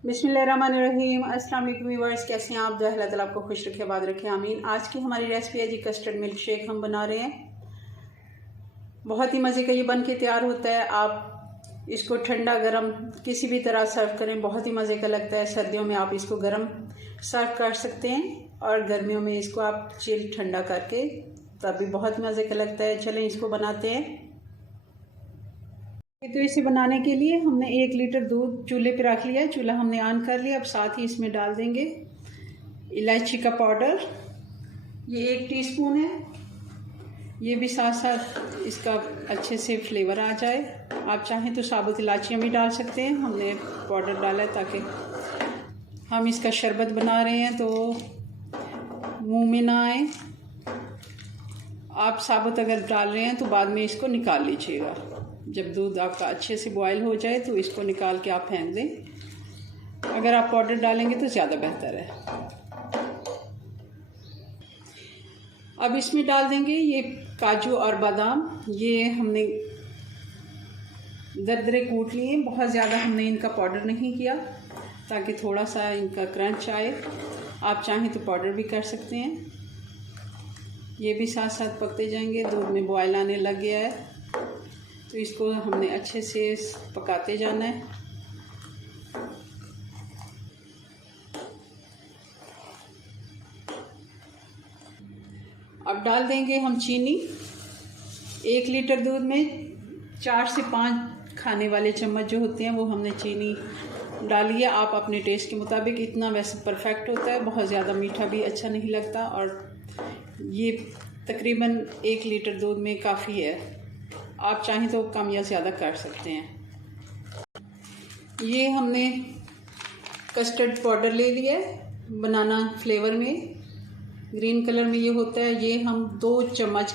बिस्मिल्लाहिर्रहमानिर्रहीम। अस्सलाम वालेकुम व्यूअर्स, कैसे हैं आप? जो अल्लाह ताला आपको खुश रखे, आबाद रखे, आमीन। आज की हमारी रेसिपी है जी कस्टर्ड मिल्क शेक हम बना रहे हैं। बहुत ही मज़े का ये बन के तैयार होता है। आप इसको ठंडा गरम किसी भी तरह सर्व करें, बहुत ही मज़े का लगता है। सर्दियों में आप इसको गरम सर्व कर सकते हैं और गर्मियों में इसको आप चिल ठंडा करके तब भी बहुत मज़े का लगता है। चलें इसको बनाते हैं। तो इसे बनाने के लिए हमने 1 लीटर दूध चूल्हे पे रख लिया है। चूल्हा हमने ऑन कर लिया। अब साथ ही इसमें डाल देंगे इलायची का पाउडर, ये 1 टीस्पून है। ये भी साथ साथ इसका अच्छे से फ्लेवर आ जाए। आप चाहें तो साबुत इलायचियाँ भी डाल सकते हैं। हमने पाउडर डाला है ताकि हम इसका शरबत बना रहे हैं तो मुंह में ना आए। आप साबुत अगर डाल रहे हैं तो बाद में इसको निकाल लीजिएगा। जब दूध आपका अच्छे से बॉयल हो जाए तो इसको निकाल के आप फेंक दें। अगर आप पाउडर डालेंगे तो ज़्यादा बेहतर है। अब इसमें डाल देंगे ये काजू और बादाम। ये हमने दरदरे कूट लिए, बहुत ज़्यादा हमने इनका पाउडर नहीं किया ताकि थोड़ा सा इनका क्रंच आए। आप चाहें तो पाउडर भी कर सकते हैं। ये भी साथ साथ पकते जाएंगे। दूध में बॉयल आने लग गया है तो इसको हमने अच्छे से पकाते जाना है। अब डाल देंगे हम चीनी। 1 लीटर दूध में 4 से 5 खाने वाले चम्मच जो होते हैं वो हमने चीनी डाली है। आप अपने टेस्ट के मुताबिक, इतना वैसे परफेक्ट होता है, बहुत ज़्यादा मीठा भी अच्छा नहीं लगता और ये तकरीबन 1 लीटर दूध में काफ़ी है। आप चाहें तो कम या ज़्यादा कर सकते हैं। ये हमने कस्टर्ड पाउडर ले लिया है बनाना फ्लेवर में, ग्रीन कलर में ये होता है। ये हम 2 चम्मच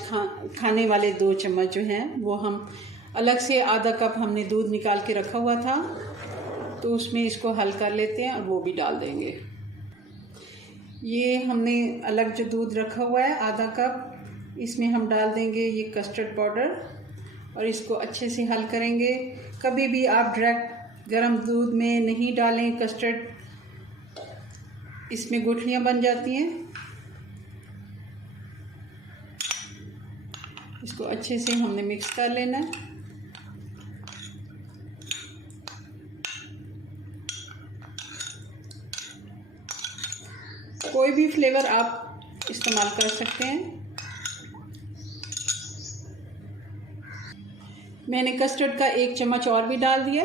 खाने वाले 2 चम्मच जो हैं वो हम अलग से, आधा कप हमने दूध निकाल के रखा हुआ था तो उसमें इसको हल कर लेते हैं और वो भी डाल देंगे। ये हमने अलग जो दूध रखा हुआ है आधा कप, इसमें हम डाल देंगे ये कस्टर्ड पाउडर और इसको अच्छे से हल करेंगे। कभी भी आप डायरेक्ट गर्म दूध में नहीं डालें कस्टर्ड, इसमें गुठलियाँ बन जाती हैं। इसको अच्छे से हमने मिक्स कर लेना है। कोई भी फ्लेवर आप इस्तेमाल कर सकते हैं। मैंने कस्टर्ड का 1 चम्मच और भी डाल दिया।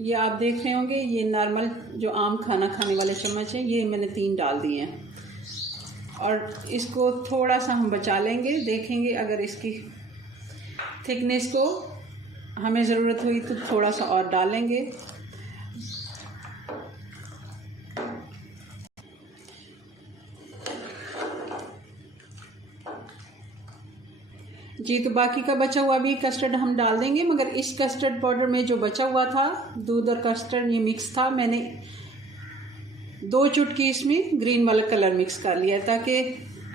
ये आप देख रहे होंगे, ये नॉर्मल जो आम खाना खाने वाले चम्मच हैं, ये मैंने 3 डाल दिए हैं और इसको थोड़ा सा हम बचा लेंगे। देखेंगे अगर इसकी थिकनेस को हमें ज़रूरत हुई तो थोड़ा सा और डालेंगे। जी, तो बाकी का बचा हुआ भी कस्टर्ड हम डाल देंगे, मगर इस कस्टर्ड पाउडर में जो बचा हुआ था, दूध और कस्टर्ड ये मिक्स था, मैंने 2 चुटकी इसमें ग्रीन वाला कलर मिक्स कर लिया है ताकि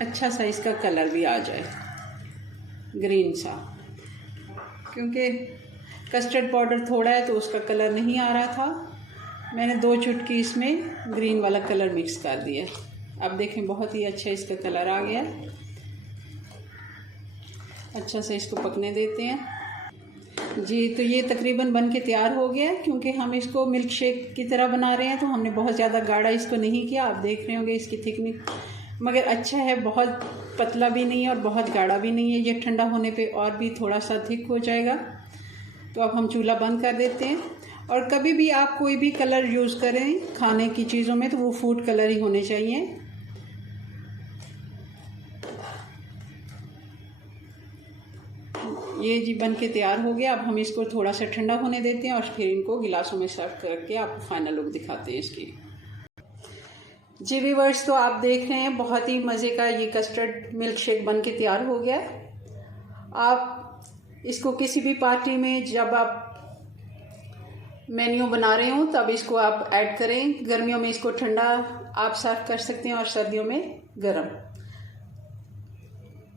अच्छा सा इसका कलर भी आ जाए, ग्रीन सा। क्योंकि कस्टर्ड पाउडर थोड़ा है तो उसका कलर नहीं आ रहा था। मैंने 2 चुटकी इसमें ग्रीन वाला कलर मिक्स कर दिया। अब देखें बहुत ही अच्छा इसका कलर आ गया। अच्छा से इसको पकने देते हैं। जी, तो ये तकरीबन बन के तैयार हो गया है। क्योंकि हम इसको मिल्क शेक की तरह बना रहे हैं तो हमने बहुत ज़्यादा गाढ़ा इसको नहीं किया। आप देख रहे होंगे इसकी थिकनेस, मगर अच्छा है, बहुत पतला भी नहीं है और बहुत गाढ़ा भी नहीं है। ये ठंडा होने पे और भी थोड़ा सा थिक हो जाएगा। तो अब हम चूल्हा बंद कर देते हैं। और कभी भी आप कोई भी कलर यूज़ करें खाने की चीज़ों में तो वो फूड कलर ही होने चाहिए। ये जी बन के तैयार हो गया। अब हम इसको थोड़ा सा ठंडा होने देते हैं और फिर इनको गिलासों में सर्व करके आपको फाइनल लुक दिखाते हैं इसकी। जी व्यूअर्स, तो आप देख रहे हैं बहुत ही मज़े का ये कस्टर्ड मिल्क शेक बन के तैयार हो गया। आप इसको किसी भी पार्टी में जब आप मेन्यू बना रहे हो तब इसको आप ऐड करें। गर्मियों में इसको ठंडा आप सर्व कर सकते हैं और सर्दियों में गर्म।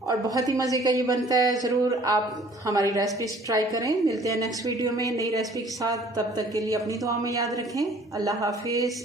और बहुत ही मज़े का ये बनता है। ज़रूर आप हमारी रेसिपीज ट्राई करें। मिलते हैं नेक्स्ट वीडियो में नई रेसिपी के साथ। तब तक के लिए अपनी दुआ में याद रखें। अल्लाह हाफिज़।